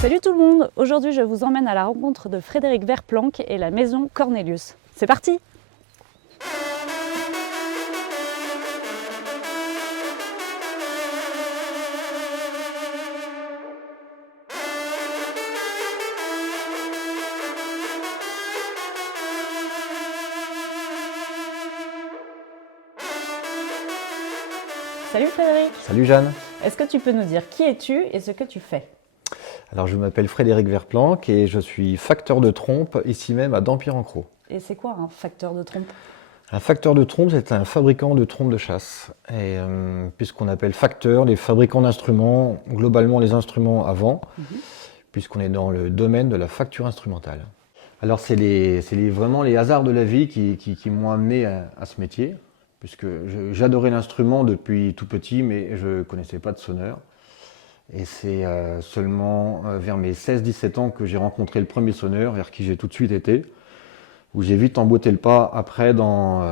Salut tout le monde! Aujourd'hui je vous emmène à la rencontre de Frédéric Verplanck et la maison Cornelius. C'est parti! Salut Frédéric! Salut Jeanne! Est-ce que tu peux nous dire qui es-tu et ce que tu fais? Alors je m'appelle Frédéric Verplanck et je suis facteur de trompe ici même à Dampierre-en-Crau. Et c'est quoi un facteur de trompe? Un facteur de trompe, c'est un fabricant de trompes de chasse. Et puisqu'on appelle facteur les fabricants d'instruments, globalement les instruments à vent, puisqu'on est dans le domaine de la facture instrumentale. Alors c'est vraiment les hasards de la vie qui m'ont amené à ce métier, puisque j'adorais l'instrument depuis tout petit, mais je ne connaissais pas de sonneur. Et c'est seulement vers mes 16-17 ans que j'ai rencontré le premier sonneur, vers qui j'ai tout de suite été, où j'ai vite emboîté le pas après dans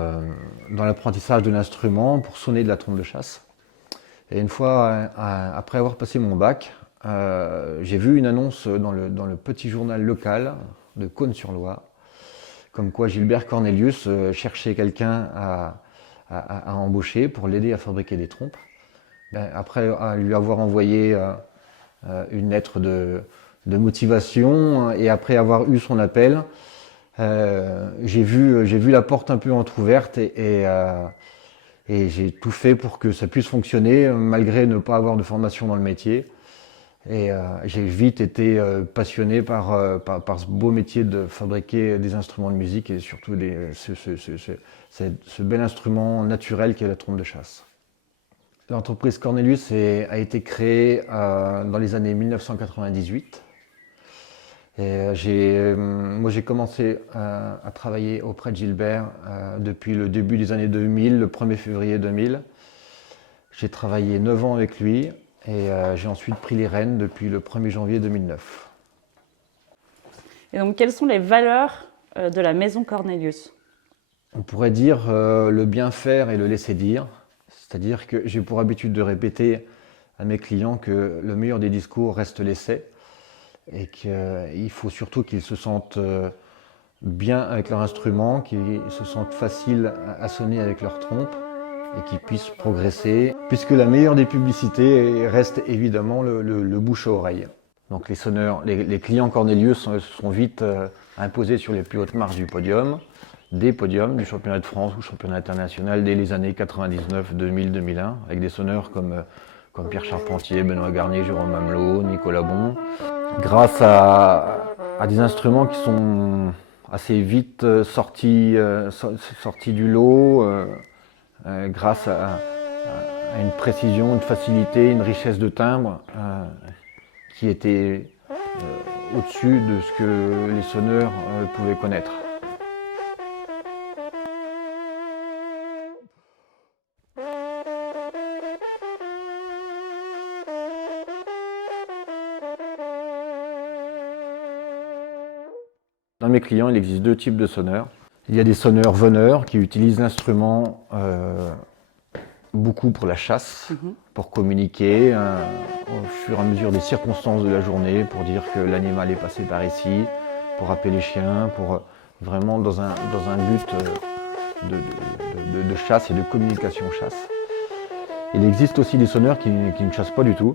l'apprentissage de l'instrument pour sonner de la trompe de chasse. Et une fois, après avoir passé mon bac, j'ai vu une annonce dans le petit journal local de Cosne-sur-Loire, comme quoi Gilbert Cornelius cherchait quelqu'un à embaucher pour l'aider à fabriquer des trompes. Après lui avoir envoyé une lettre de motivation et après avoir eu son appel, j'ai vu la porte un peu entrouverte et j'ai tout fait pour que ça puisse fonctionner malgré ne pas avoir de formation dans le métier. Et j'ai vite été passionné par ce beau métier de fabriquer des instruments de musique et surtout ce bel instrument naturel qu'est la trompe de chasse. L'entreprise Cornelius a été créée dans les années 1998. Et moi j'ai commencé à travailler auprès de Gilbert depuis le début des années 2000, le 1er février 2000. J'ai travaillé 9 ans avec lui et j'ai ensuite pris les rênes depuis le 1er janvier 2009. Et donc quelles sont les valeurs de la maison Cornelius? On pourrait dire le bien faire et le laisser dire. C'est-à-dire que j'ai pour habitude de répéter à mes clients que le meilleur des discours reste l'essai et qu'il faut surtout qu'ils se sentent bien avec leur instrument, qu'ils se sentent faciles à sonner avec leur trompe et qu'ils puissent progresser, puisque la meilleure des publicités reste évidemment le bouche à oreille. Donc les sonneurs, les clients Cornelius se sont vite imposés sur les plus hautes marches du podium, des podiums du championnat de France ou championnat international dès les années 99, 2000, 2001, avec des sonneurs comme Pierre Charpentier, Benoît Garnier, Jérôme Mamelot, Nicolas Bon. Grâce à des instruments qui sont assez vite sortis du lot, grâce à une précision, une facilité, une richesse de timbre qui était au-dessus de ce que les sonneurs pouvaient connaître. Dans mes clients, il existe deux types de sonneurs. Il y a des sonneurs veneurs qui utilisent l'instrument beaucoup pour la chasse, pour communiquer au fur et à mesure des circonstances de la journée, pour dire que l'animal est passé par ici, pour appeler les chiens, pour vraiment dans un but de chasse et de communication chasse. Il existe aussi des sonneurs qui ne chassent pas du tout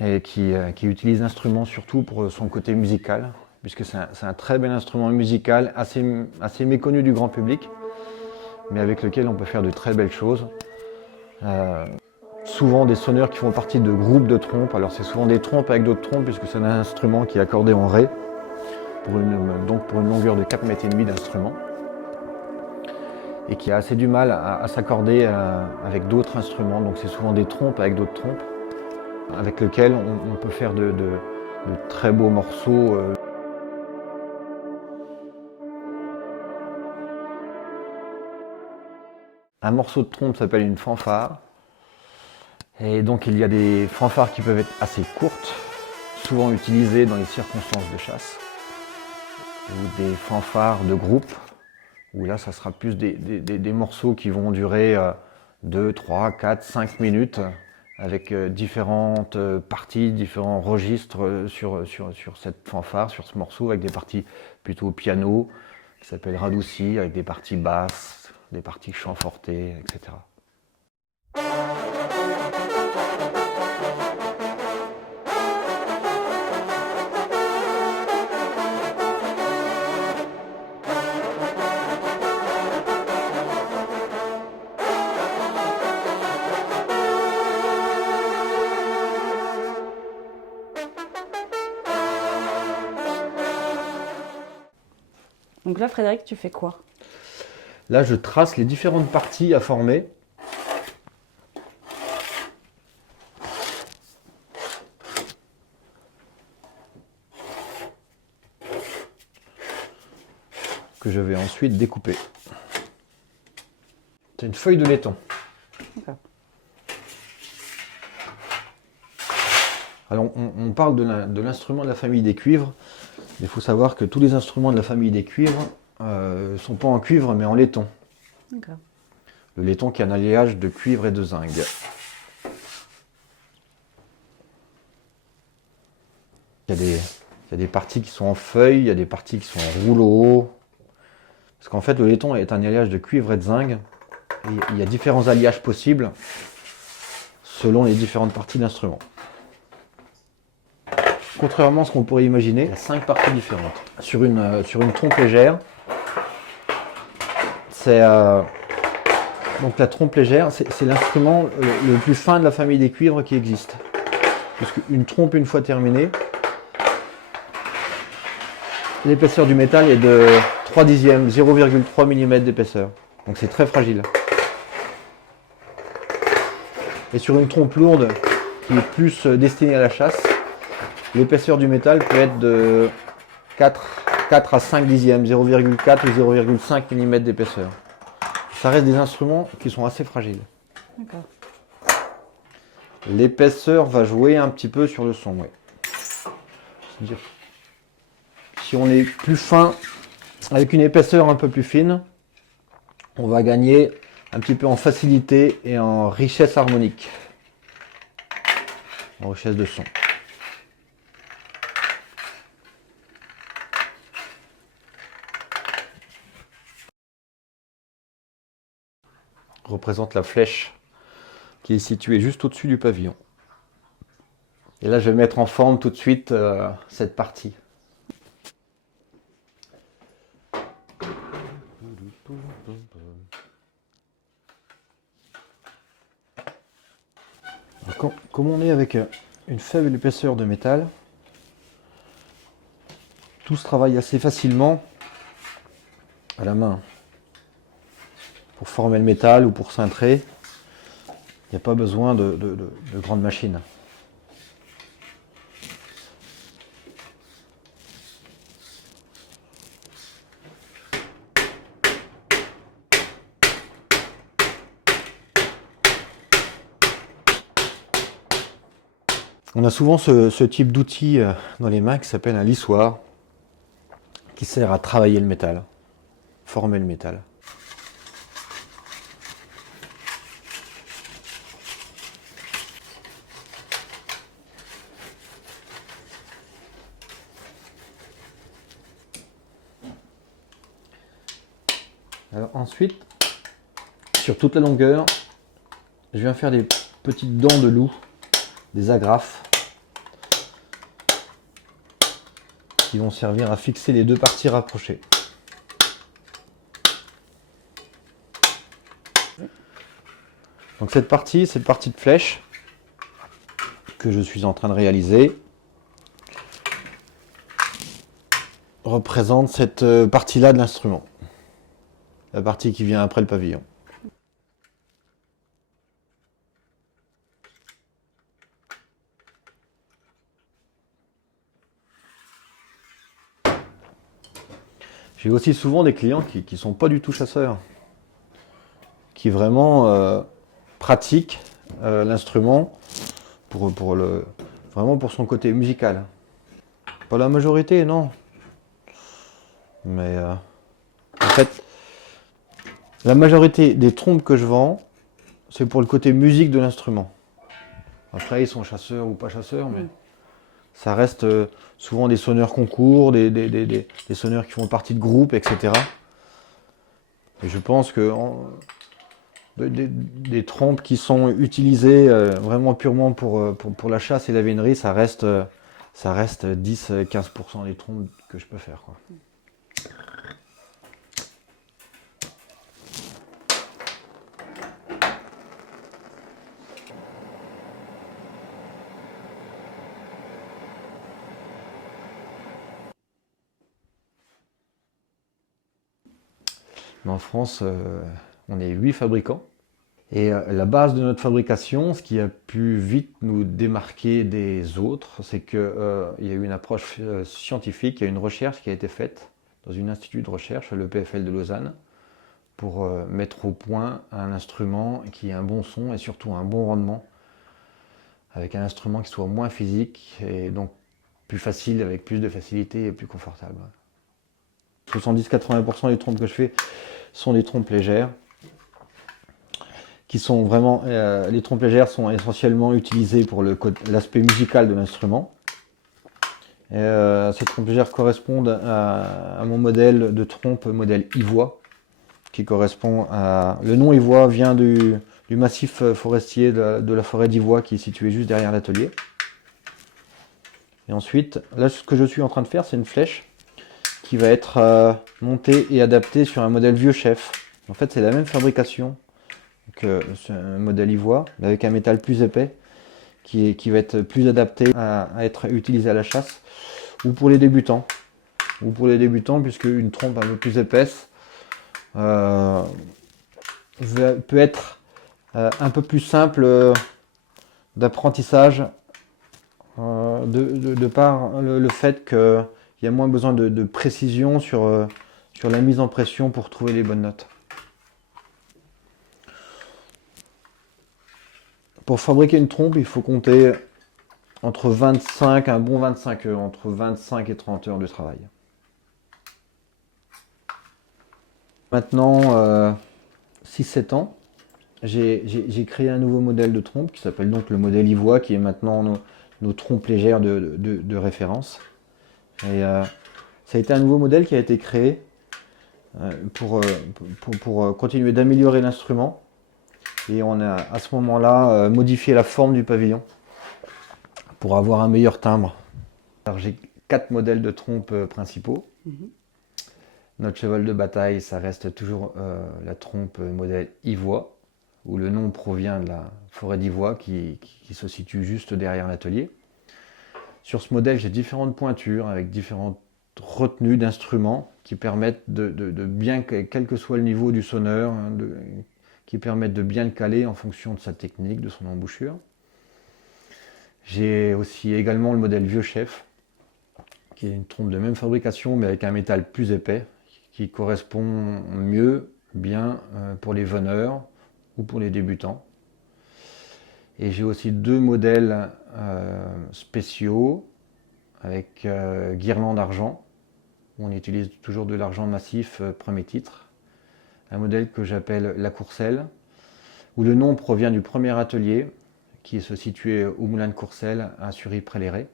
et qui utilisent l'instrument surtout pour son côté musical, puisque c'est un très bel instrument musical, assez méconnu du grand public, mais avec lequel on peut faire de très belles choses. Souvent des sonneurs qui font partie de groupes de trompes, alors c'est souvent des trompes avec d'autres trompes, puisque c'est un instrument qui est accordé en ré, donc pour une longueur de 4,5 mètres d'instrument, et qui a assez du mal à s'accorder avec d'autres instruments, donc c'est souvent des trompes avec d'autres trompes, avec lesquels on peut faire de très beaux morceaux. Un morceau de trompe s'appelle une fanfare. Et donc il y a des fanfares qui peuvent être assez courtes, souvent utilisé dans les circonstances de chasse, ou des fanfares de groupe, où là ça sera plus des morceaux qui vont durer 2, 3, 4, 5 minutes, avec différentes parties, différents registres sur cette fanfare, sur ce morceau, avec des parties plutôt piano, qui s'appelle radouci, avec des parties basses, des parties chant forté, etc. Donc là, Frédéric, tu fais quoi? Là, je trace les différentes parties à former. Que je vais ensuite découper. C'est une feuille de laiton. D'accord. Alors, on parle de l'instrument de la famille des cuivres. Il faut savoir que tous les instruments de la famille des cuivres ne sont pas en cuivre, mais en laiton. D'accord. Le laiton qui est un alliage de cuivre et de zinc. Il y a des parties qui sont en feuilles, il y a des parties qui sont en rouleau. Parce qu'en fait, le laiton est un alliage de cuivre et de zinc. Et il y a différents alliages possibles selon les différentes parties d'instruments. Contrairement à ce qu'on pourrait imaginer, il y a 5 parties différentes. Sur une trompe légère, donc la trompe légère, c'est l'instrument le plus fin de la famille des cuivres qui existe. Puisqu'une trompe, une fois terminée, l'épaisseur du métal est de 3 dixièmes, 0,3 mm d'épaisseur. Donc c'est très fragile. Et sur une trompe lourde, qui est plus destinée à la chasse, l'épaisseur du métal peut être de 4 à 5 dixièmes, 0,4 ou 0,5 mm d'épaisseur. Ça reste des instruments qui sont assez fragiles. D'accord. L'épaisseur va jouer un petit peu sur le son, oui. C'est-à-dire, si on est plus fin, avec une épaisseur un peu plus fine, on va gagner un petit peu en facilité et en richesse harmonique, en richesse de son. Représente la flèche qui est située juste au-dessus du pavillon. Et là, je vais mettre en forme tout de suite cette partie. Comme on est avec une faible épaisseur de métal, tout se travaille assez facilement à la main. Pour former le métal ou pour cintrer, il n'y a pas besoin de grandes machines. On a souvent ce type d'outil dans les mains qui s'appelle un lissoir, qui sert à travailler le métal, former le métal. Alors ensuite, sur toute la longueur, je viens faire des petites dents de loup, des agrafes, qui vont servir à fixer les deux parties rapprochées. Donc cette partie de flèche que je suis en train de réaliser représente cette partie-là de l'instrument, la partie qui vient après le pavillon. J'ai aussi souvent des clients qui ne sont pas du tout chasseurs, qui vraiment pratiquent l'instrument vraiment pour son côté musical. Pas la majorité, non. Mais en fait, la majorité des trompes que je vends, c'est pour le côté musique de l'instrument. Après, ils sont chasseurs ou pas chasseurs, mais ça reste souvent des sonneurs concours, des sonneurs qui font partie de groupes, etc. Et je pense que des trompes qui sont utilisées vraiment purement pour la chasse et la vénerie, ça reste 10-15% des trompes que je peux faire, quoi. Mais en France, on est 8 fabricants. Et la base de notre fabrication, ce qui a pu vite nous démarquer des autres, c'est qu'il y a eu une approche scientifique, il y a une recherche qui a été faite dans un institut de recherche, le PFL de Lausanne, pour mettre au point un instrument qui ait un bon son et surtout un bon rendement, avec un instrument qui soit moins physique et donc plus facile, avec plus de facilité et plus confortable. 70-80% des trompes que je fais sont des trompes légères, qui sont vraiment, les trompes légères sont essentiellement utilisées pour l'aspect musical de l'instrument. Ces trompes légères correspondent à mon modèle de trompe, modèle Ivoire, qui correspond à... Le nom Ivoire vient du massif forestier de la forêt d'Ivoire qui est situé juste derrière l'atelier. Et ensuite, là, ce que je suis en train de faire, c'est une flèche qui va être montée et adaptée sur un modèle vieux chef. En fait, c'est la même fabrication que un modèle Ivoire, mais avec un métal plus épais qui va être plus adapté à être utilisé à la chasse ou pour les débutants. Ou pour les débutants, puisque une trompe un peu plus épaisse peut être un peu plus simple d'apprentissage de par le fait qu'il y a moins besoin de précision sur la mise en pression pour trouver les bonnes notes. Pour fabriquer une trompe, il faut compter entre 25, un bon 25 heures, entre 25 et 30 heures de travail. Maintenant 6-7 ans, j'ai créé un nouveau modèle de trompe qui s'appelle donc le modèle Ivoire, qui est maintenant nos trompes légères de référence. Et ça a été un nouveau modèle qui a été créé pour continuer d'améliorer l'instrument. Et on a à ce moment-là modifié la forme du pavillon pour avoir un meilleur timbre. Alors j'ai 4 modèles de trompes principaux. Notre cheval de bataille, ça reste toujours la trompe modèle Ivoire, où le nom provient de la forêt d'Ivoire qui se situe juste derrière l'atelier. Sur ce modèle, j'ai différentes pointures avec différentes retenues d'instruments qui permettent de bien, quel que soit le niveau du sonneur, qui permettent de bien le caler en fonction de sa technique, de son embouchure. J'ai aussi également le modèle Vieux Chef, qui est une trompe de même fabrication mais avec un métal plus épais, qui correspond mieux, bien pour les veneurs ou pour les débutants. Et j'ai aussi 2 modèles spéciaux avec guirlande argent, où on utilise toujours de l'argent massif premier titre. Un modèle que j'appelle la Courcelle, où le nom provient du premier atelier qui se situait au moulin de Courcelle à Sury-près-les-Rets.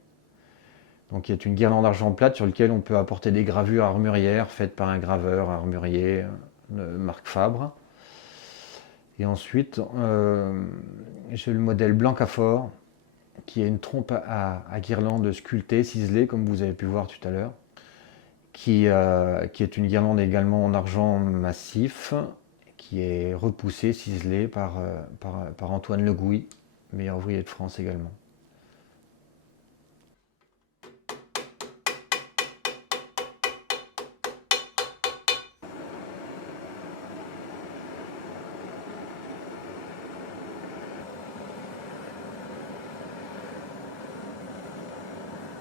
Donc il y a une guirlande argent plate sur laquelle on peut apporter des gravures armurières faites par un graveur armurier de marque Fabre. Et ensuite, j'ai le modèle Blancafort, qui est une trompe à guirlande sculptée, ciselée, comme vous avez pu voir tout à l'heure, qui est une guirlande également en argent massif, qui est repoussée, ciselée par Antoine Le Gouy, meilleur ouvrier de France également.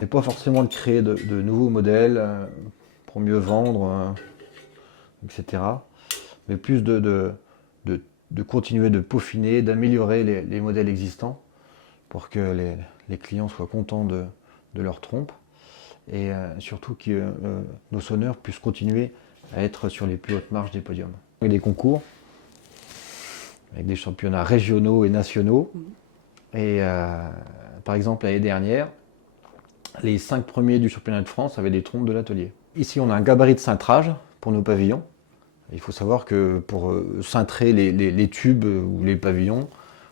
Et pas forcément de créer de nouveaux modèles pour mieux vendre, etc. Mais plus de continuer de peaufiner, d'améliorer les modèles existants pour que les clients soient contents de leur trompe. et surtout que nos sonneurs puissent continuer à être sur les plus hautes marches des podiums. Il y a des concours avec des championnats régionaux et nationaux. Et par exemple, l'année dernière, les 5 premiers du championnat de France avaient des trompes de l'atelier. Ici, on a un gabarit de cintrage pour nos pavillons. Il faut savoir que pour cintrer les tubes ou les pavillons,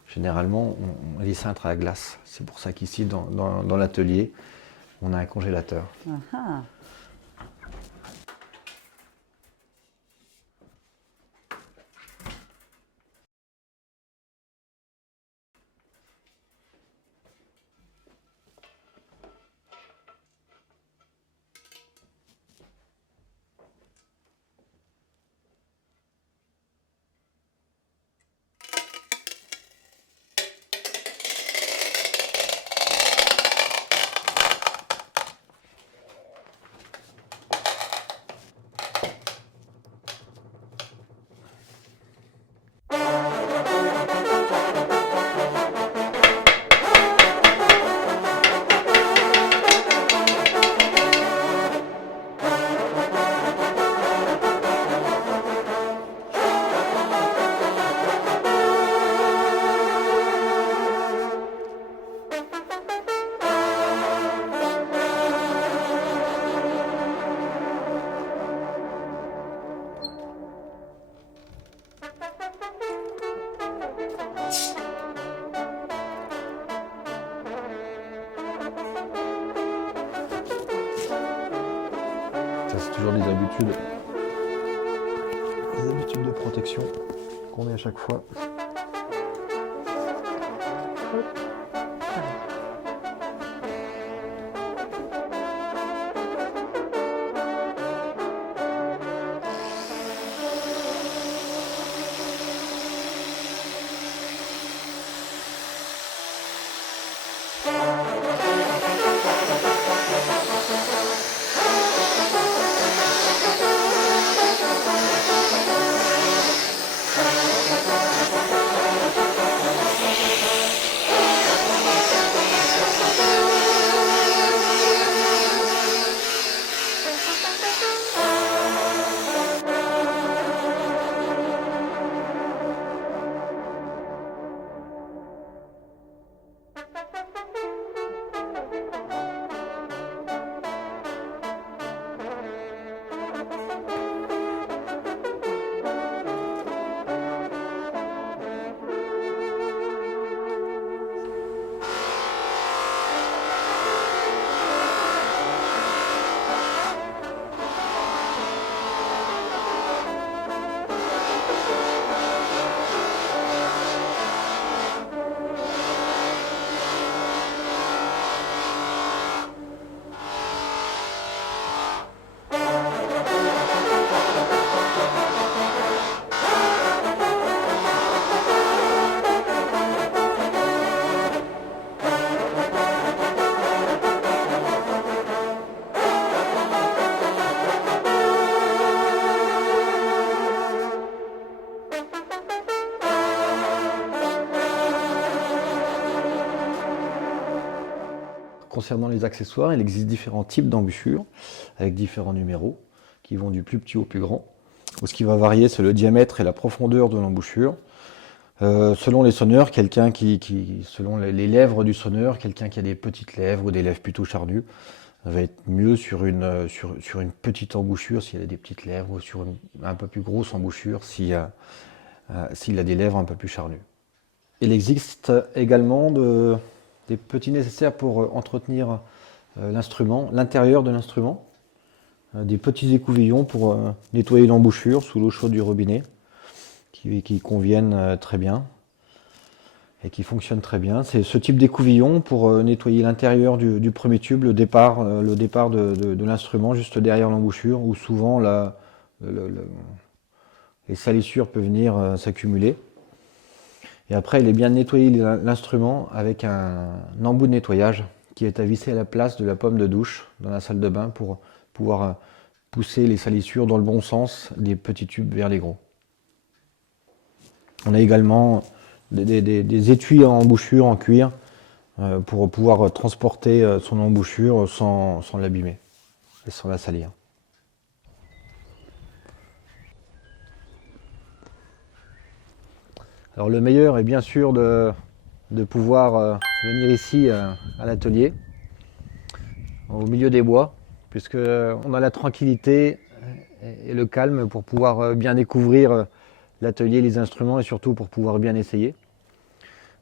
généralement, on les cintre à la glace. C'est pour ça qu'ici, dans l'atelier, on a un congélateur. Ah. Ça, c'est toujours des habitudes de protection qu'on met à chaque fois. Concernant les accessoires, il existe différents types d'embouchures avec différents numéros qui vont du plus petit au plus grand. Ce qui va varier, c'est le diamètre et la profondeur de l'embouchure. Selon les sonneurs, selon les lèvres du sonneur, quelqu'un qui a des petites lèvres ou des lèvres plutôt charnues va être mieux sur une petite embouchure s'il a des petites lèvres, ou sur une un peu plus grosse embouchure s'il a des lèvres un peu plus charnues. Il existe également des petits nécessaires pour entretenir l'instrument, l'intérieur de l'instrument, des petits écouvillons pour nettoyer l'embouchure sous l'eau chaude du robinet, qui conviennent très bien et qui fonctionnent très bien. C'est ce type d'écouvillon pour nettoyer l'intérieur du premier tube, le départ de l'instrument juste derrière l'embouchure, où souvent les salissures peuvent venir s'accumuler. Et après, il est bien de nettoyer l'instrument avec un embout de nettoyage qui est à visser à la place de la pomme de douche dans la salle de bain pour pouvoir pousser les salissures dans le bon sens des petits tubes vers les gros. On a également des étuis en embouchure en cuir pour pouvoir transporter son embouchure sans l'abîmer. et sans la salir. Alors le meilleur est bien sûr de pouvoir venir ici à l'atelier, au milieu des bois, puisque on a la tranquillité et le calme pour pouvoir bien découvrir l'atelier, les instruments et surtout pour pouvoir bien essayer.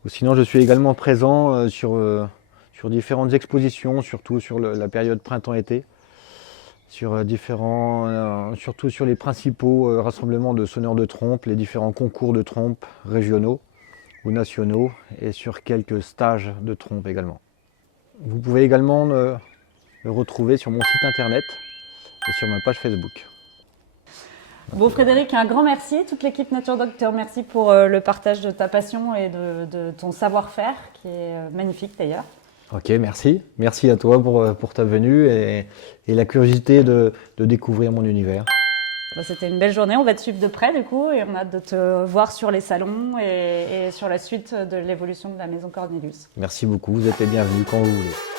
Ou sinon je suis également présent sur différentes expositions, surtout sur la période printemps-été, surtout sur les principaux rassemblements de sonneurs de trompe, les différents concours de trompe régionaux ou nationaux et sur quelques stages de trompe également. Vous pouvez également me retrouver sur mon site internet et sur ma page Facebook. Bon Frédéric, un grand merci. Toute l'équipe Nature Doc te remercie pour le partage de ta passion et de ton savoir-faire, qui est magnifique d'ailleurs. Ok, merci. Merci à toi pour ta venue et la curiosité de découvrir mon univers. C'était une belle journée, on va te suivre de près du coup et on a hâte de te voir sur les salons et sur la suite de l'évolution de la maison Cornelius. Merci beaucoup, vous êtes les bienvenus quand vous voulez.